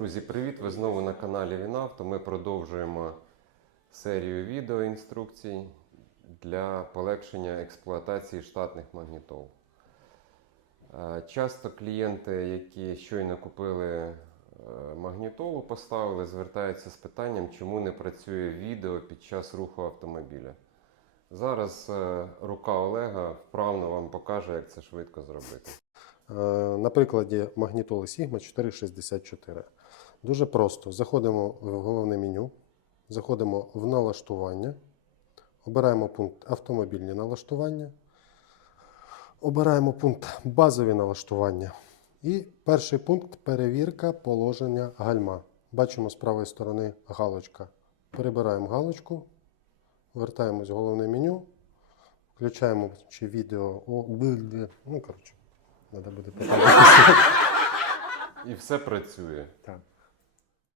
Друзі, привіт! Ви знову на каналі Вінавто. Ми продовжуємо серію відеоінструкцій для полегшення експлуатації штатних магнітол. Е, Часто клієнти, які щойно купили е, магнітолу, поставили, звертаються з питанням, чому не працює відео під час руху автомобіля. Зараз е, рука Олега вправно вам покаже, як це швидко зробити. Е, На прикладі магнітоли Sigma 464. Дуже просто. Заходимо в головне меню, заходимо в налаштування, обираємо пункт автомобільні налаштування, обираємо пункт базові налаштування. І перший пункт перевірка положення гальма. Бачимо з правої сторони галочка. Перебираємо галочку, вертаємось в головне меню, включаємо чи відео. О, ну, коротше, треба буде подивитися. І все працює. Так.